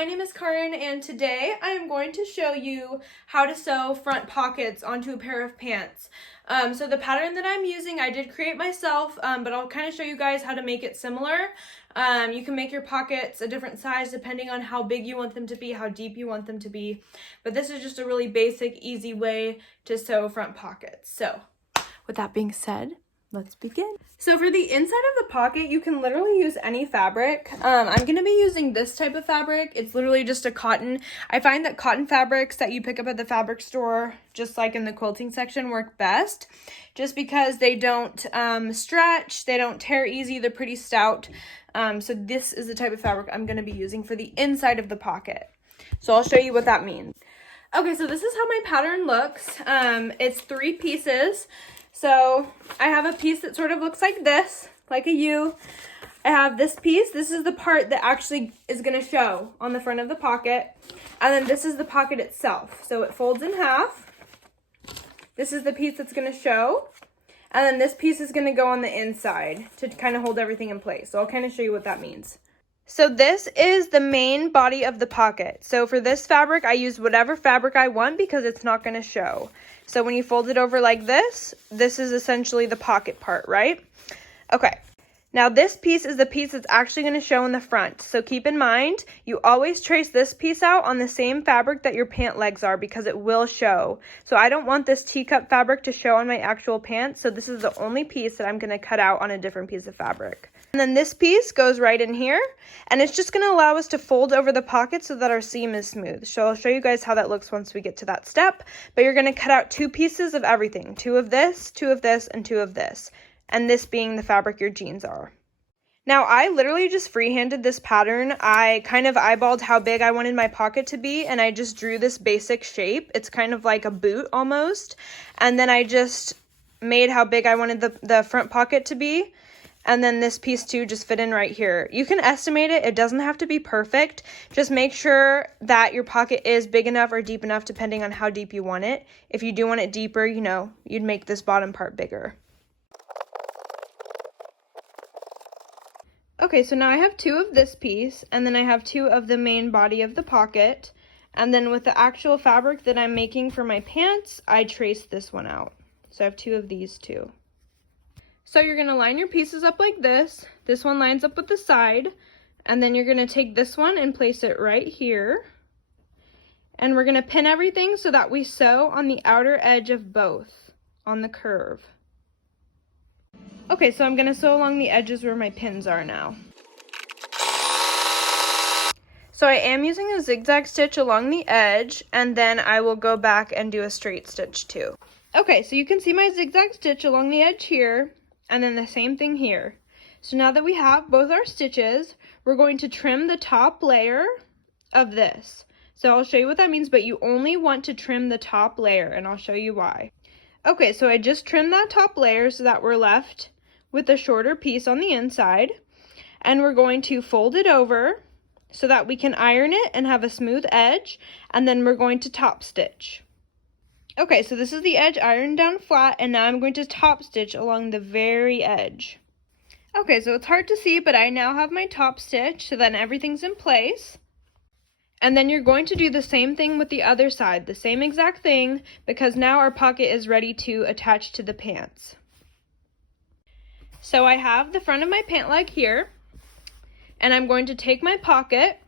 my name is Karin, and today I am going to show you how to sew front pockets onto a pair of pants. So the pattern that I'm using, I did create myself, but I'll kind of show you guys how to make it similar. You can make your pockets a different size depending on how big you want them to be, how deep you want them to be, but this is just a really basic, easy way to sew front pockets. So with that being said, let's begin. So for the inside of the pocket, you can literally use any fabric. I'm going to be using this type of fabric. It's literally just a cotton. I find that cotton fabrics that you pick up at the fabric store, just like in the quilting section, work best. Just because they don't stretch, they don't tear easy, they're pretty stout. So this is the type of fabric I'm going to be using for the inside of the pocket. So I'll show you what that means. Okay, so this is how my pattern looks. It's 3 pieces. So I have a piece that sort of looks like this, like a U. I have this piece. This is the part that actually is going to show on the front of the pocket. And then this is the pocket itself. So it folds in half. This is the piece that's going to show. And then this piece is going to go on the inside to kind of hold everything in place. So I'll kind of show you what that means. So this is the main body of the pocket. So for this fabric, I use whatever fabric I want because it's not going to show. So when you fold it over like this is essentially the pocket part, right? Okay. Now this piece is the piece that's actually going to show in the front. So keep in mind, you always trace this piece out on the same fabric that your pant legs are because it will show. So I don't want this teacup fabric to show on my actual pants. So this is the only piece that I'm going to cut out on a different piece of fabric. And then this piece goes right in here, and it's just going to allow us to fold over the pocket so that our seam is smooth. So I'll show you guys how that looks once we get to that step, but you're going to cut out 2 pieces of everything, 2 of this, 2 of this, and 2 of this, and this being the fabric your jeans are. Now, I literally just freehanded this pattern. I kind of eyeballed how big I wanted my pocket to be, and I just drew this basic shape. It's kind of like a boot almost, and then I just made how big I wanted the front pocket to be. And then this piece too just fit in right here. You can estimate it. It doesn't have to be perfect. Just make sure that your pocket is big enough or deep enough depending on how deep you want it. If you do want it deeper, you know, you'd make this bottom part bigger. Okay, so now I have 2 of this piece, and then I have 2 of the main body of the pocket. And then with the actual fabric that I'm making for my pants, I traced this one out. So I have 2 of these too. So you're going to line your pieces up like this. This one lines up with the side. And then you're going to take this one and place it right here. And we're going to pin everything so that we sew on the outer edge of both, on the curve. Okay, so I'm going to sew along the edges where my pins are now. So I am using a zigzag stitch along the edge, and then I will go back and do a straight stitch too. Okay, so you can see my zigzag stitch along the edge here. And then the same thing here. So now that we have both our stitches, we're going to trim the top layer of this. So I'll show you what that means, but you only want to trim the top layer, and I'll show you why. Okay, so I just trimmed that top layer so that we're left with a shorter piece on the inside. And we're going to fold it over so that we can iron it and have a smooth edge. And then we're going to top stitch. Okay, so this is the edge ironed down flat, and now I'm going to top stitch along the very edge. Okay, so it's hard to see, but I now have my top stitch, so then everything's in place. And then you're going to do the same thing with the other side, the same exact thing, because now our pocket is ready to attach to the pants. So I have the front of my pant leg here, and I'm going to take my pocket,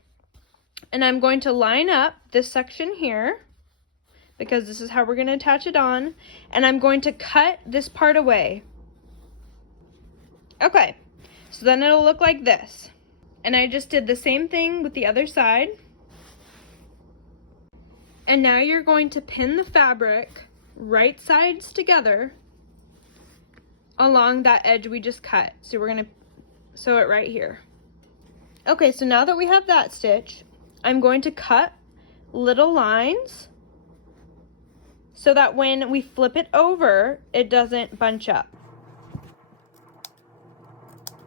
and I'm going to line up this section here, because this is how we're going to attach it on, and I'm going to cut this part away. Okay, so then it'll look like this. And I just did the same thing with the other side. And now you're going to pin the fabric right sides together along that edge we just cut. So we're going to sew it right here. Okay, so now that we have that stitch, I'm going to cut little lines so that when we flip it over, it doesn't bunch up.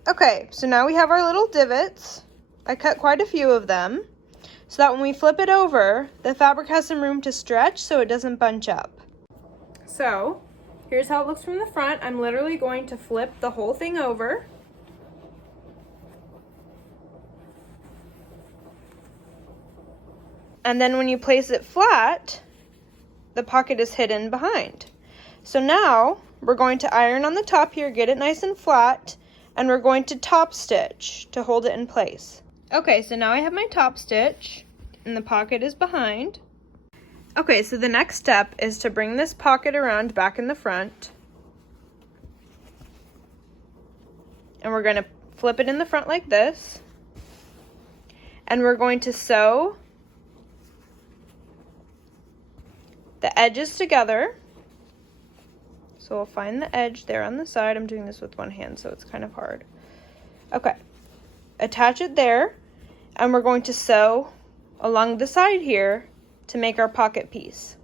Okay, so now we have our little divots. I cut quite a few of them, so that when we flip it over, the fabric has some room to stretch so it doesn't bunch up. So, here's how it looks from the front. I'm literally going to flip the whole thing over. And then when you place it flat, the pocket is hidden behind. So now we're going to iron on the top here, get it nice and flat, and we're going to top stitch to hold it in place. Okay, so now I have my top stitch and the pocket is behind. Okay, so the next step is to bring this pocket around back in the front. And we're going to flip it in the front like this. And we're going to sew the edges together. So we'll find the edge there on the side. I'm doing this with one hand, so it's kind of hard. Okay, attach it there, and we're going to sew along the side here to make our pocket piece.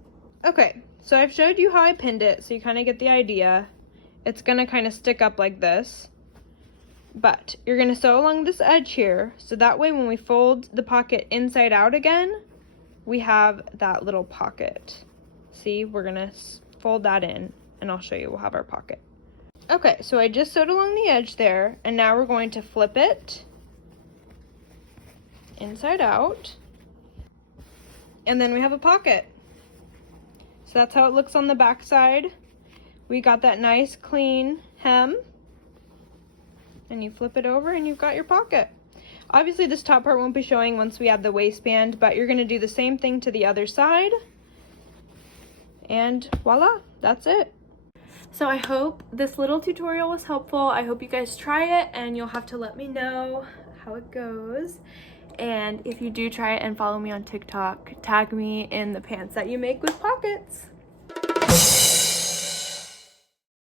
Okay, so I've showed you how I pinned it, so you kind of get the idea. It's gonna kind of stick up like this, but you're gonna sew along this edge here, so that way when we fold the pocket inside out again, we have that little pocket. See, we're gonna fold that in, and I'll show you, we'll have our pocket. Okay, so I just sewed along the edge there, and now we're going to flip it inside out, and then we have a pocket. So that's how it looks on the back side. We got that nice clean hem, and you flip it over and you've got your pocket. Obviously this top part won't be showing once we add the waistband, but you're gonna do the same thing to the other side, and voila, that's it. So I hope this little tutorial was helpful. I hope you guys try it, and you'll have to let me know how it goes. And if you do try it and follow me on TikTok, tag me in the pants that you make with pockets.